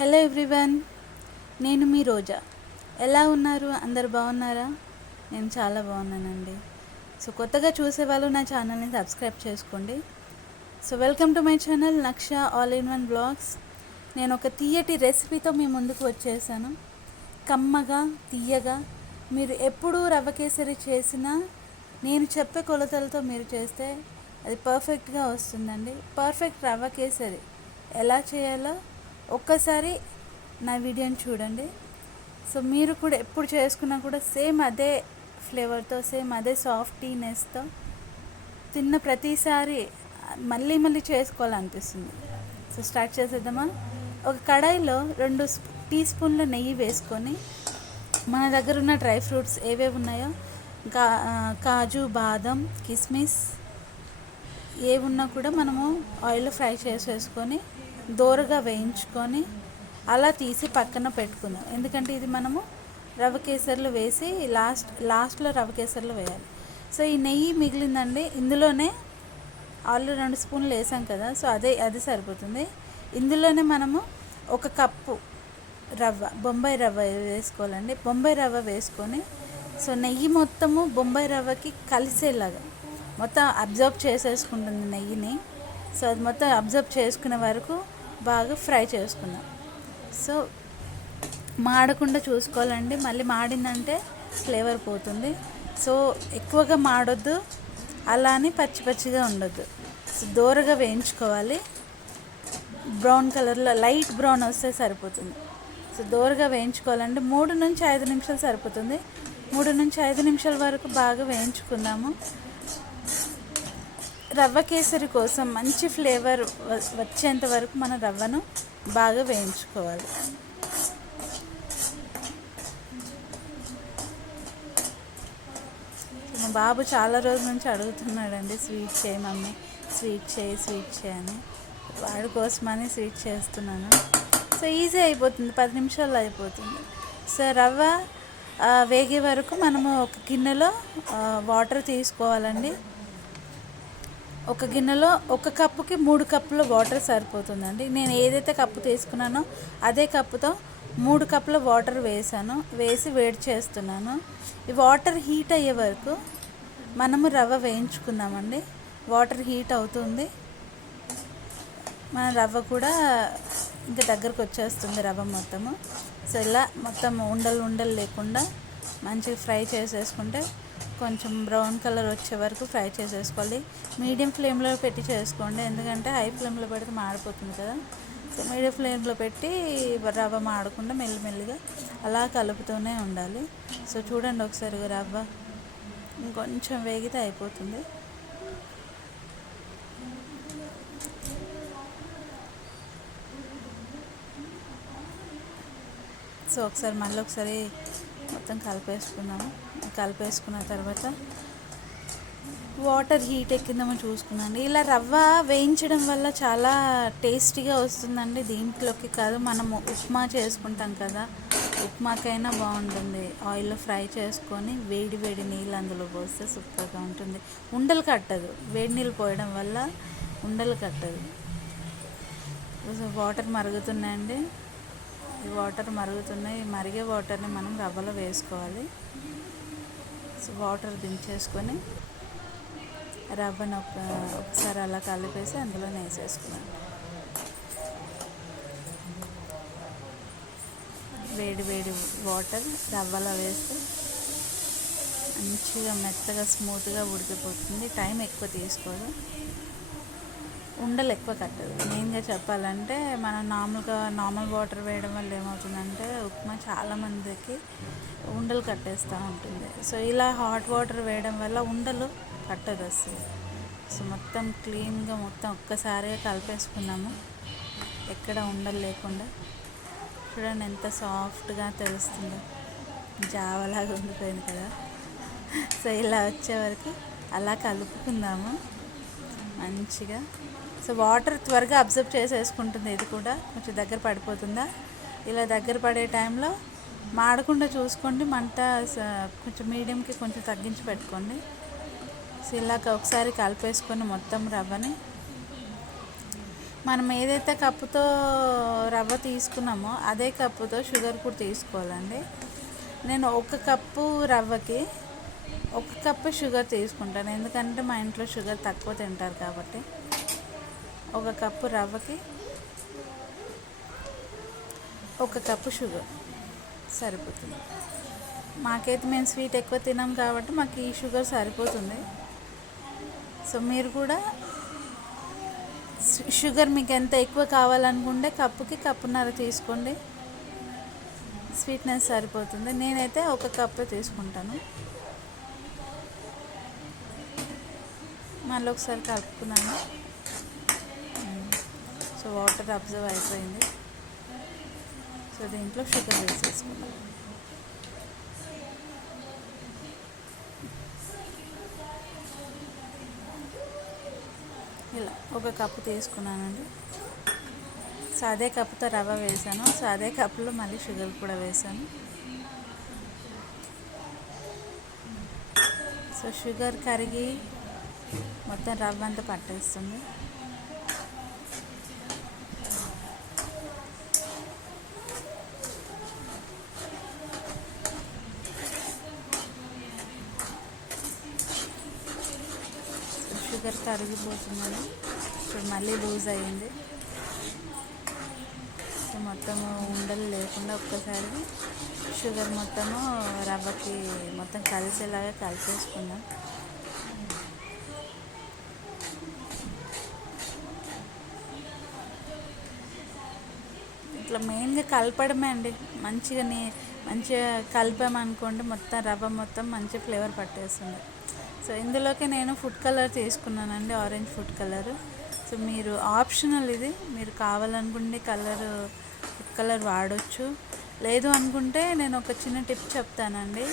Hello everyone నేను మీ రోజా. ఎలా ఉన్నారు? అందరు బాగున్నారా? నేను చాలా బాగున్నానండి. సో కొత్తగా చూసేవాళ్ళు నా ఛానల్ని సబ్స్క్రైబ్ చేసుకోండి. So welcome to my channel Naksha all in one blogs. నేను ఒక తీయటి రెసిపీతో మీ ముందుకు వచ్చేసాను. కమ్మగా తీయగా మీరు ఎప్పుడు రవ్వ కేసరి చేసినా నేను చెప్పే కొలతలతో మీరు చేస్తే అది పర్ఫెక్ట్గా వస్తుందండి. పర్ఫెక్ట్ రవ్వ కేసరి ఎలా చేయాలో ఒక్కసారి నా వీడియోని చూడండి. సో మీరు కూడా ఎప్పుడు చేసుకున్నా కూడా సేమ్ అదే ఫ్లేవర్తో సేమ్ అదే సాఫ్టీనెస్తో తిన్న ప్రతిసారి మళ్ళీ మళ్ళీ చేసుకోవాలనిపిస్తుంది. సో స్టార్ట్ చేసేద్దామా? ఒక కడాయిలో రెండు టీ స్పూన్ల నెయ్యి వేసుకొని మన దగ్గర ఉన్న డ్రై ఫ్రూట్స్ ఏవేవి ఉన్నాయో కా కాజు బాదం కిస్మిస్ ఏవి ఉన్నా కూడా మనము ఆయిల్లో ఫ్రై చేసేసుకొని దోరగా వేయించుకొని అలా తీసి పక్కన పెట్టుకుందాం. ఎందుకంటే ఇది మనము రవ్వ కేసరిలో వేసి లాస్ట్ లాస్ట్లో రవ్వ కేసర్లు వేయాలి. సో ఈ నెయ్యి మిగిలిందండి. ఇందులోనే ఆల్రెడీ రెండు స్పూన్లు వేసాం కదా సో అదే అది సరిపోతుంది. ఇందులోనే మనము ఒక కప్పు రవ్వ బొంబాయి రవ్వ వేసుకోవాలండి. బొంబాయి రవ్వ వేసుకొని సో నెయ్యి మొత్తము బొంబాయి రవ్వకి కలిసేలాగా మొత్తం అబ్జర్వ్ చేసేసుకుంటుంది నెయ్యిని. సో అది మొత్తం అబ్జర్వ్ చేసుకునే వరకు బాగా ఫ్రై చేసుకుందాం సో మాడకుండా చూసుకోవాలండి. మళ్ళీ మాడిందంటే ఫ్లేవర్ పోతుంది. సో ఎక్కువగా మాడొద్దు. అలా అని పచ్చి పచ్చిగా ఉండొద్దు. సో దూరగా వేయించుకోవాలి. బ్రౌన్ కలర్లో లైట్ బ్రౌన్ వస్తే సరిపోతుంది. సో దూరగా వేయించుకోవాలంటే మూడు నుంచి ఐదు నిమిషాలు సరిపోతుంది. మూడు నుంచి ఐదు నిమిషాల వరకు బాగా వేయించుకుందాము రవ్వ కేసరి కోసం మంచి ఫ్లేవర్ వచ్చేంత వరకు మన రవ్వను బాగా వేయించుకోవాలి. మా బాబు చాలా రోజుల నుంచి అడుగుతున్నాడండి స్వీట్ చేయి మమ్మీ స్వీట్ చేయి స్వీట్ చేయి అని. వాడి కోసమని స్వీట్ చేస్తున్నాను. సో ఈజీ అయిపోతుంది పది నిమిషాల్లో అయిపోతుంది. సో రవ్వ వేగే వరకు మనము ఒక గిన్నెలో వాటర్ తీసుకోవాలండి. ఒక గిన్నెలో ఒక కప్పుకి మూడు కప్పుల వాటర్ సరిపోతుందండి. నేను ఏదైతే కప్పు తీసుకున్నానో అదే కప్పుతో మూడు కప్పుల వాటర్ వేసాను. వేసి వేడి చేస్తున్నాను. ఈ వాటర్ హీట్ అయ్యే వరకు మనము రవ్వ వేయించుకుందామండి. వాటర్ హీట్ అవుతుంది. మన రవ్వ కూడా ఇంకా దగ్గరకు వచ్చేస్తుంది రవ్వ మొత్తము. సో ఇలా మొత్తం ఉండలు ఉండలు లేకుండా మంచిగా ఫ్రై చేసేసుకుంటే కొంచెం బ్రౌన్ కలర్ వచ్చే వరకు ఫ్రై చేసేసుకోవాలి. మీడియం ఫ్లేమ్లో పెట్టి చేసుకోండి. ఎందుకంటే హై ఫ్లేమ్లో పెడితే మాడిపోతుంది కదా. సో మీడియం ఫ్లేమ్లో పెట్టి రవ్వ మాడకుండా మెల్లిమెల్లిగా అలా కలుపుతూనే ఉండాలి. సో చూడండి ఒకసారి రవ్వ ఇంకొంచెం వేగితే అయిపోతుంది. సో ఒకసారి మళ్ళీ ఒకసారి మొత్తం కలిపేసుకున్నాము కలిపేసుకున్న తర్వాత వాటర్ హీట్ ఎక్కిందేమో చూసుకున్నాను ఇలా రవ్వ వేయించడం వల్ల చాలా టేస్టీగా వస్తుందండి. దీంట్లోకి కాదు మనము ఉప్మా చేసుకుంటాం కదా ఉప్మాకైనా బాగుంటుంది. ఆయిల్లో ఫ్రై చేసుకొని వేడి వేడి నీళ్ళు అందులో పోస్తే సూపర్గా ఉంటుంది. ఉండలు కట్టదు. వేడి నీళ్ళు పోయడం వల్ల ఉండలు కట్టదు. వాటర్ మరుగుతున్నాయండి. ఈ వాటర్ మరుగుతున్నాయి. మరిగే వాటర్ని మనం రవ్వలో వేసుకోవాలి. వాటర్ దించేసుకొని రవ్వను ఒక ఒకసారి అలా కలిపేసి అందులో వేసేసుకున్నాను వేడి వేడి వాటర్ రవ్వలో వేస్తే మంచిగా మెత్తగా స్మూత్గా ఉడికిపోతుంది. టైం ఎక్కువ తీసుకోదు. ఉండలు ఎక్కువ కట్టదు మెయిన్గా చెప్పాలంటే మనం నార్మల్గా నార్మల్ వాటర్ వేయడం వల్ల ఏమవుతుందంటే ఉప్మా చాలామందికి ఉండలు కట్టేస్తూ ఉంటుంది. సో ఇలా హాట్ వాటర్ వేయడం వల్ల ఉండలు కట్టదు అసలు సో మొత్తం క్లీన్గా మొత్తం ఒక్కసారిగా కలిపేసుకున్నాము. ఎక్కడ ఉండలు లేకుండా. చూడండి ఎంత సాఫ్ట్గా తెలుస్తుందో. జావలాగా ఉండిపోయింది కదా. సో ఇలా వచ్చే వరకు అలా కలుపుకుందాము. మంచిగా సో వాటర్ త్వరగా అబ్జర్వ్ చేసేసుకుంటుంది ఇది కూడా. కొంచెం దగ్గర పడిపోతుందా? ఇలా దగ్గర పడే టైంలో మాడకుండా చూసుకోండి. మంట స- కొంచెం మీడియంకి కొంచెం తగ్గించి పెట్టుకోండి. సో ఇలాగ ఒకసారి కలిపేసుకొని మొత్తం రవ్వని. మనం ఏదైతే కప్పుతో రవ్వ తీసుకున్నామో అదే కప్పుతో షుగర్ కూడా తీసుకోవాలండి. నేను ఒక కప్పు రవ్వకి ఒక కప్పు షుగర్ తీసుకుంటాను. ఎందుకంటే మా ఇంట్లో షుగర్ తక్కువ తింటారు కాబట్టి. ఒక కప్పు రవ్వకి ఒక కప్పు షుగర్ సరిపోతుంది. మాకైతే మేము స్వీట్ ఎక్కువ తినాం కాబట్టి మాకు ఈ షుగర్ సరిపోతుంది. సో మీరు కూడా షుగర్ మీకు ఎంత ఎక్కువ కావాలనుకుంటే కప్పుకి కప్పున్నర తీసుకోండి. స్వీట్నెస్ సరిపోతుంది. నేనైతే ఒక కప్పు తీసుకుంటాను. మళ్ళీ ఒకసారి కలుపుకున్నాను. సో వాటర్ అబ్జర్వ్ అయిపోయింది. సో దీంట్లో షుగర్ వేసేసుకున్నాను ఇలా ఒక కప్పు తీసుకున్నానండి. సో అదే కప్పుతో రవ్వ వేసాను. సో అదే కప్పులో మళ్ళీ షుగర్ కూడా వేసాను. సో షుగర్ కరిగి మొత్తం రవ్వ అంతా పట్టేస్తుంది. షుగర్ కరిగిపోతుందని ఇప్పుడు మళ్ళీ లూజ్ అయ్యింది. సో మొత్తము ఉండలు లేకుండా ఒక్కసారి షుగర్ మొత్తము రవ్వకి మొత్తం కలిసేలాగా కలిపేసుకుందాం ఇట్లా మెయిన్గా కలపడమే అండి. మంచిగా నీ మంచిగా కలిపామనుకోండి మొత్తం రవ్వ మొత్తం మంచి ఫ్లేవర్ పట్టేస్తుంది. సో ఇందులోకి నేను ఫుడ్ కలర్ తీసుకున్నానండి ఆరెంజ్ ఫుడ్ కలర్. సో మీరు ఆప్షనల్ ఇది మీరు కావాలనుకుంటే కలర్ ఫుడ్ కలర్ వాడచ్చు. లేదు అనుకుంటే నేను ఒక చిన్న టిప్ చెప్తానండి.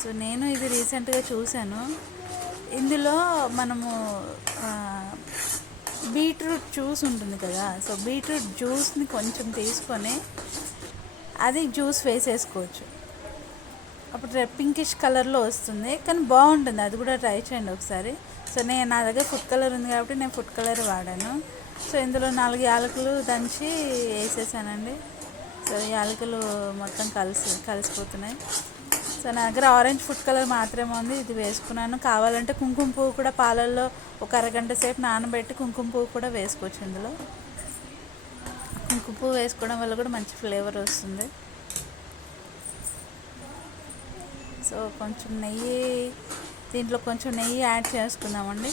సో నేను ఇది రీసెంట్గా చూశాను. ఇందులో మనము బీట్రూట్ జ్యూస్ ఉంటుంది కదా సో బీట్రూట్ జ్యూస్ని కొంచెం తీసుకొని అది జ్యూస్ వేసేసుకోవచ్చు. అప్పుడు పింకిష్ కలర్లో వస్తుంది. కానీ బాగుంటుంది. అది కూడా ట్రై చేయండి ఒకసారి. సో నేను నా దగ్గర ఫుడ్ కలర్ ఉంది కాబట్టి నేను ఫుడ్ కలర్ వాడాను. సో ఇందులో నాలుగు యాలకులు దంచి వేసేసానండి. సో యాలకులు మొత్తం కలిసి కలిసిపోతున్నాయి. సో నా దగ్గర ఆరెంజ్ ఫుడ్ కలర్ మాత్రమే ఉంది. ఇది వేసుకున్నాను. కావాలంటే కుంకుమ పువ్వు కూడా పాలల్లో ఒక అరగంట సేపు నానబెట్టి కుంకుమ పువ్వు కూడా వేసుకోవచ్చు ఇందులో. కుంకుమ పువ్వు వేసుకోవడం వల్ల కూడా మంచి ఫ్లేవర్ వస్తుంది. సో కొంచెం నెయ్యి దీంట్లో కొంచెం నెయ్యి యాడ్ చేసుకున్నామండి.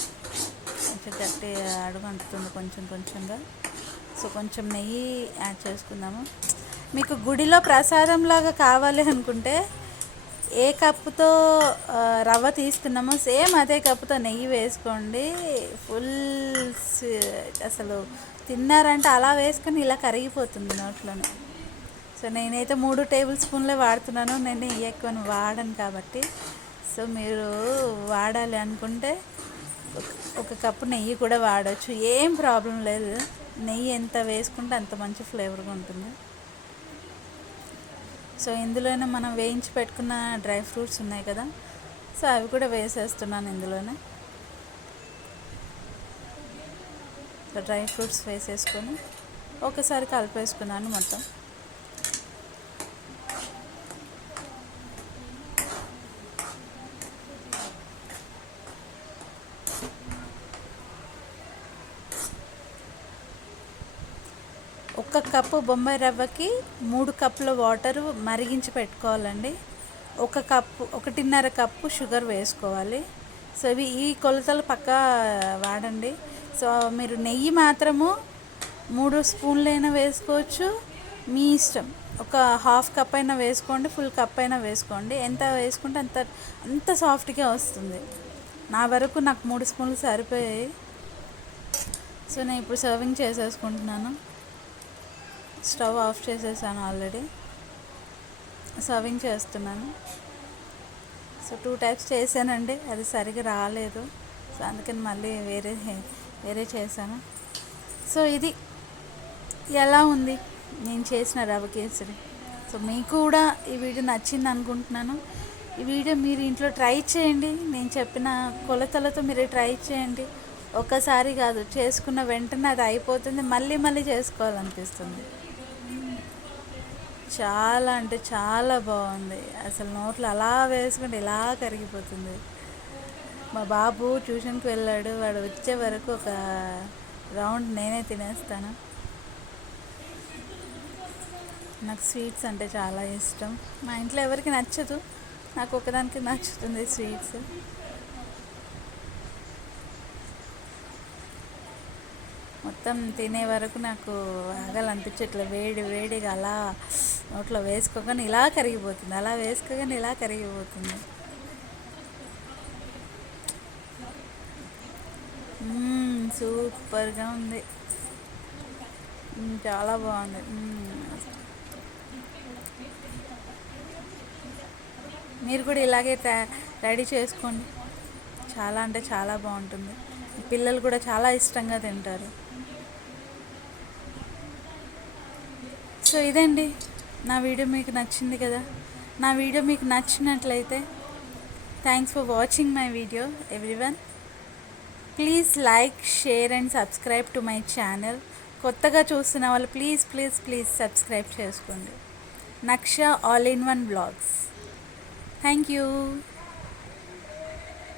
కొంచెం గట్టి అడుగు అంటుతుంది కొంచెం కొంచెంగా. సో కొంచెం నెయ్యి యాడ్ చేసుకుందాము. మీకు గుడిలో ప్రసాదం లాగా కావాలి అనుకుంటే ఏ కప్పుతో రవ్వ తీసుకున్నామో సేమ్ అదే కప్పుతో నెయ్యి వేసుకోండి. ఫుల్ అసలు తిన్నారంటే అలా వేసుకొని ఇలా కరిగిపోతుంది నోట్లోనే. సో నేనైతే మూడు టేబుల్ స్పూన్లే వాడుతున్నాను. నేను నెయ్యి ఎక్కువ వాడను కాబట్టి. సో మీరు వాడాలి అనుకుంటే ఒక కప్పు నెయ్యి కూడా వాడచ్చు. ఏం ప్రాబ్లం లేదు. నెయ్యి ఎంత వేసుకుంటే అంత మంచి ఫ్లేవర్గా ఉంటుంది. సో ఇందులోనే మనం వేయించి పెట్టుకున్న డ్రై ఫ్రూట్స్ ఉన్నాయి కదా. సో అవి కూడా వేసేస్తున్నాను ఇందులోనే. సో డ్రై ఫ్రూట్స్ వేసేసుకొని ఒకసారి కలిపేసుకున్నాను మొత్తం. ఒక్క కప్పు బొంబాయి రవ్వకి మూడు కప్పుల వాటర్ మరిగించి పెట్టుకోవాలండి. ఒక కప్పు ఒకటిన్నర కప్పు షుగర్ వేసుకోవాలి. సో ఇవి ఈ కొలతలు పక్కా వాడండి. సో మీరు నెయ్యి మాత్రము మూడు స్పూన్లైనా వేసుకోవచ్చు. మీ ఇష్టం. ఒక హాఫ్ కప్ అయినా వేసుకోండి ఫుల్ కప్ అయినా వేసుకోండి. ఎంత వేసుకుంటే అంత అంత సాఫ్ట్గా వస్తుంది. నా వరకు నాకు మూడు స్పూన్లు సరిపోయాయి. సో నేను ఇప్పుడు సర్వింగ్ చేసేసుకుంటున్నాను. స్టవ్ ఆఫ్ చేసేసాను ఆల్రెడీ. సర్వింగ్ చేస్తున్నాను. సో టూ టైప్స్ చేశానండి. అది సరిగా రాలేదు. సో అందుకని మళ్ళీ వేరే వేరే చేశాను. సో ఇది ఎలా ఉంది? నేను చేసిన రవ కేసరి. సో మీకు కూడా ఈ వీడియో నచ్చింది అనుకుంటున్నాను. ఈ వీడియో మీరు ఇంట్లో ట్రై చేయండి. నేను చెప్పిన కొలతలతో మీరు ట్రై చేయండి. ఒక్కసారి కాదు చేసుకున్న వెంటనే అది అయిపోతుంది. మళ్ళీ మళ్ళీ చేసుకోవాలనిపిస్తుంది. చాలా అంటే చాలా బాగుంది. అసలు నోట్లో అలా వేసుకుంటే ఇలా కరిగిపోతుంది. మా బాబు ట్యూషన్కి వెళ్ళాడు. వాడు వచ్చే వరకు ఒక రౌండ్ నేనే తినేస్తాను. నాకు స్వీట్స్ అంటే చాలా ఇష్టం. మా ఇంట్లో ఎవరికి నచ్చదు. నాకు ఒకదానికి నచ్చుతుంది స్వీట్స్. మొత్తం తినే వరకు నాకు ఆగాలనిపించి ఇట్లా వేడి వేడిగా అలా నోట్లో వేసుకోగానే ఇలా కరిగిపోతుంది. అలా వేసుకోగానే ఇలా కరిగిపోతుంది. సూపర్గా ఉంది. చాలా బాగుంది. మీరు కూడా ఇలాగే రెడీ చేసుకోండి. చాలా అంటే చాలా బాగుంటుంది. పిల్లలు కూడా చాలా ఇష్టంగా తింటారు. సో ఇదండి. నా వీడియో మీకు నచ్చింది కదా. నా వీడియో మీకు నచ్చినట్లయితే thanks for watching my video everyone please like share and subscribe to my channel కొత్తగా చూస్తున్న వాళ్ళు ప్లీజ్ ప్లీజ్ ప్లీజ్ సబ్స్క్రైబ్ చేసుకోండి. Naksha all in one blogs thank you